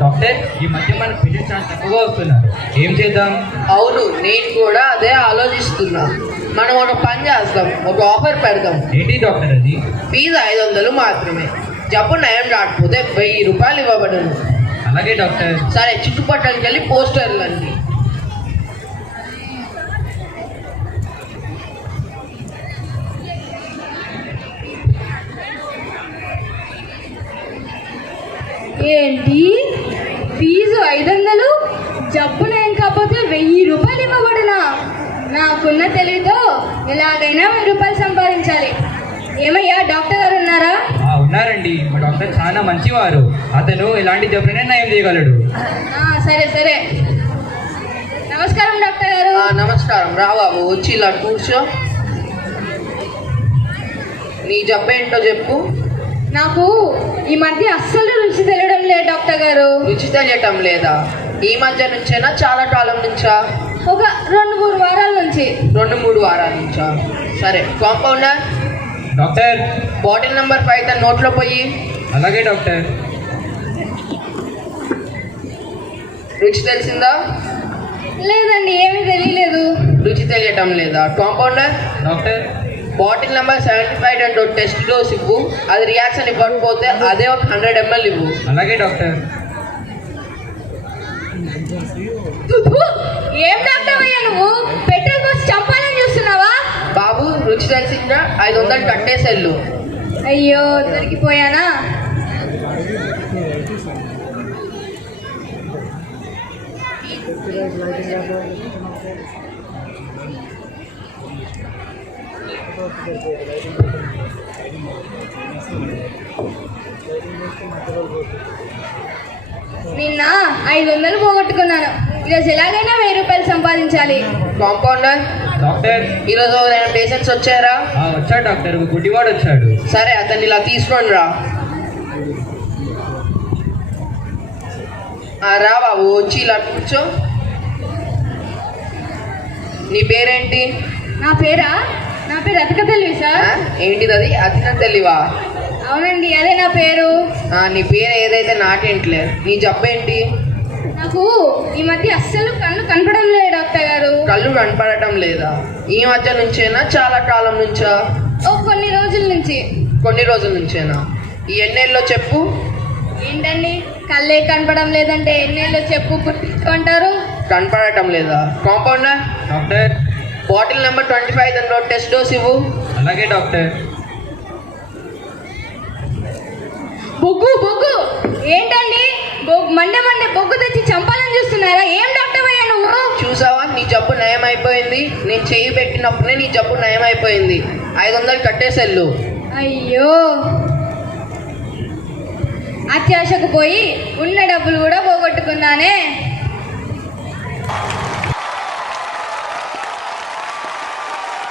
Doctor, ఈ మధ్య మన పేషెంట్స్ చాలా తక్కువగా వస్తున్నారు. ఏం చేద్దాం? అవును, నేను కూడా అదే ఆలోచిస్తున్నా. మనం ఒక పని చేద్దాం, ఒక ఆఫర్ పెడదాం. ఏంటి డాక్టర్ అది? ఫీజు 500 మాత్రమే. జబ్బు నయం రాకపోతే 1000 రూపాయలు ఇవ్వబడును. అలాగే డాక్టర్. సరే, చుట్టుపక్కలకి వెళ్ళి పోస్టర్లు అండి. ఏంటి ఫీజు 500, జబ్బు నయం కాకపోతే 1000 రూపాయలు ఇవ్వబడునా? నాకున్న తెలివితో ఎలాగైనా 1000 రూపాయలు సంపాదించాలి. ఏమయ్యా, డాక్టర్ గారు ఉన్నారా? ఉన్నారండి. మా డాక్టర్ చాలా మంచివారు. అతను ఎలాంటి జబ్బునే నయం చేయగలడు. సరే సరే. నమస్కారం డాక్టర్ గారు. నమస్కారం. రా బాబు, వచ్చి ఇలా కూర్చో. నీ జబ్బు ఏంటో చెప్పు. నాకు ఈ మధ్య అస్సలు రుచి తెలియడం లేదు డాక్టర్ గారు. రుచి తెలియటం లేదా? ఈ మధ్య నుంచేనా, చాలా కాలం నుంచా? ఒక 2-3 వారాల నుంచి. 2-3 వారాల నుంచా? సరే, కాంపౌండర్ డాక్టర్, బాటిల్ నెంబర్ 5 తన నోట్లో పోయి. అలాగే డాక్టర్. రుచి తెలిసిందా? లేదండి, ఏమీ తెలియలేదు. రుచి తెలియటం లేదా? కాంపౌండర్ డాక్టర్, బాటిల్ నెంబర్ 75 అంటూ టెస్ట్ డోస్ ఇవ్వు. అది రియాక్షన్ ఇవ్వకపోతే అదే ఒక 100 ml ఇవ్వు. అలాగే డాక్టర్. ఏం డాక్టర్ అయ్యా నువ్వు? పెట్రోల్ పోసి చంపాలని చూస్తున్నావా? బాబు, రుచి తెలిసిందా? 500 కట్టేసెళ్ళు. అయ్యో, దొరికిపోయానా? నిన్న 500 పోగొట్టుకున్నాను. ఈరోజు ఎలాగైనా 1000 రూపాయలు సంపాదించాలి. కాంపౌండర్ డాక్టర్, ఈరోజు పేషెంట్స్ వచ్చారా? వచ్చాడు డాక్టర్. ఒక గుడ్డివాడు వచ్చాడు. సరే, అతన్ని ఇలా తీసుకొని రా. రా బాబు, వచ్చి ఇలా కూర్చో. నీ పేరేంటి? నా పేరు అతిక తెలివి సార్. ఏంటిది అది? అతిక తెలివా? అవునండి, అదే నా పేరు. నీ పేరు ఏదైతే నాకేంటిలే. నీ జబ్బేంటి? నాకు ఈ మధ్య అస్సలు కళ్ళు కనపడడం లేదు డాక్టర్ గారు. కళ్ళు కనపడటం లేదా? ఈ మధ్య నుంచేనా, చాలా కాలం నుంచా? కొన్ని రోజుల నుంచి. కొన్ని రోజుల నుంచేనా? ఈ ఎన్నేళ్ళలో చెప్పు. ఏంటండి, కళ్ళే కనపడడం లేదంటే ఎన్నేళ్ళలో చెప్పు గుర్తించుకుంటారు? కనపడటం లేదా? కాంపౌండర్ డాక్టర్, బాటిల్ నెంబర్ 25 దానిలో టెస్ట్ డోస్ ఇవ్వు. అలాగే డాక్టర్. బొగ్గు ఏంటండి? మండే బొగ్గు తెచ్చి చంపాలని చూస్తున్నారా? ఏం డాక్టర్ అయ్యా నువ్వు? చూసావా, నీ జబ్బు నయం అయిపోయింది. నేను చెయ్యి పెట్టినప్పుడే నీ జబ్బు నయం అయిపోయింది. 500 కట్టేసెళ్ళు. అయ్యో, అత్యాశకు పోయి ఉన్న డబ్బులు కూడా పోగొట్టుకున్నానే.